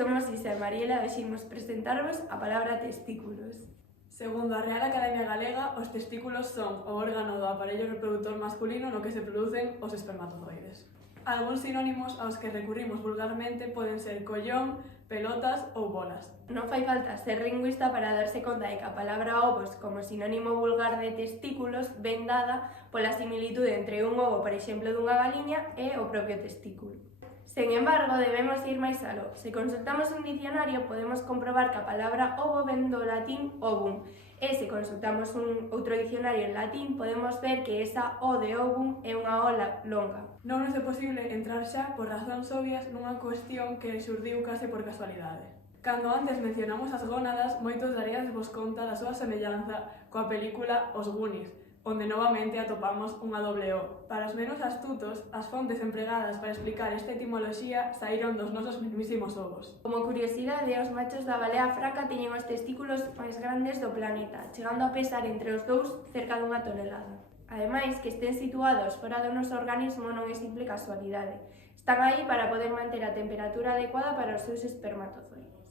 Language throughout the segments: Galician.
somos Isa e Mariela e veximos presentarvos a palabra testículos. Segundo a Real Academia Galega, os testículos son o órgano do aparello reproductor masculino no que se producen os espermatozoides. Algúns sinónimos aos que recurrimos vulgarmente poden ser collón, pelotas ou bolas. Non fai falta ser lingüista para darse conta de que a palabra ovos como sinónimo vulgar de testículos ven dada pola similitude entre un ovo, por exemplo, dunha galiña e o propio testículo. Sen embargo, debemos ir máis aló. Se consultamos un dicionario, podemos comprobar que a palabra ovo ven do latín ovum, e se consultamos outro dicionario en latín, podemos ver que esa O de ovum é unha O longa. Non nos é posible entrar xa, por razóns obvias, nunha cuestión que xurdiu case por casualidade. Cando antes mencionamos as gónadas, moitos daríades vos conta da súa semellanza coa película Os Goonies, onde novamente atopamos unha doble O. Para os menos astutos, as fontes empregadas para explicar esta etimoloxía saíron dos nosos mismísimos ovos. Como curiosidade, os machos da balea fraca teñen os testículos máis grandes do planeta, chegando a pesar entre os dous cerca dunha tonelada. Ademais, que estén situados fora do noso organismo non é simple casualidade. Están aí para poder manter a temperatura adecuada para os seus espermatozoides.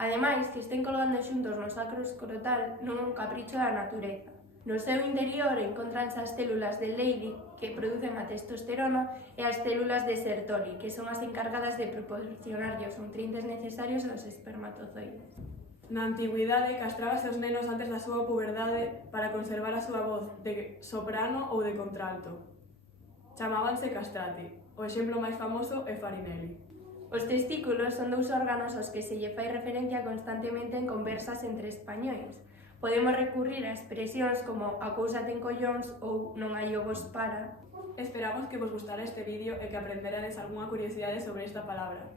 Ademais, que estén colgando xuntos no sacro escrotal non é un capricho da natureza. No seu interior encontranse as células de Leydig, que producen a testosterona, e as células de Sertoli, que son as encargadas de proporcionarlle os nutrientes necesarios aos espermatozoides. Na antigüidade, castrábase os nenos antes da súa puberdade para conservar a súa voz de soprano ou de contralto. Chamábanse castrati. O exemplo máis famoso é Farinelli. Os testículos son dous órganos aos que se lle fai referencia constantemente en conversas entre españois. Podemos recurrir a expresións como a cousa ten collóns ou non hai ovos para. Esperamos que vos gustara este vídeo e que aprenderades algunha curiosidade sobre esta palabra.